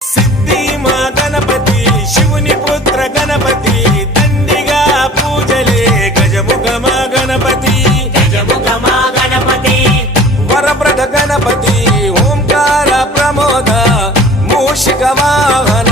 సిద్ధి మా గణపతి శివుని పుత్ర గణపతి దండిగా పూజలే గజముఖ మా గణపతి వరప్రద గణపతి ఓంకార ప్రమోద మూషిక వాహన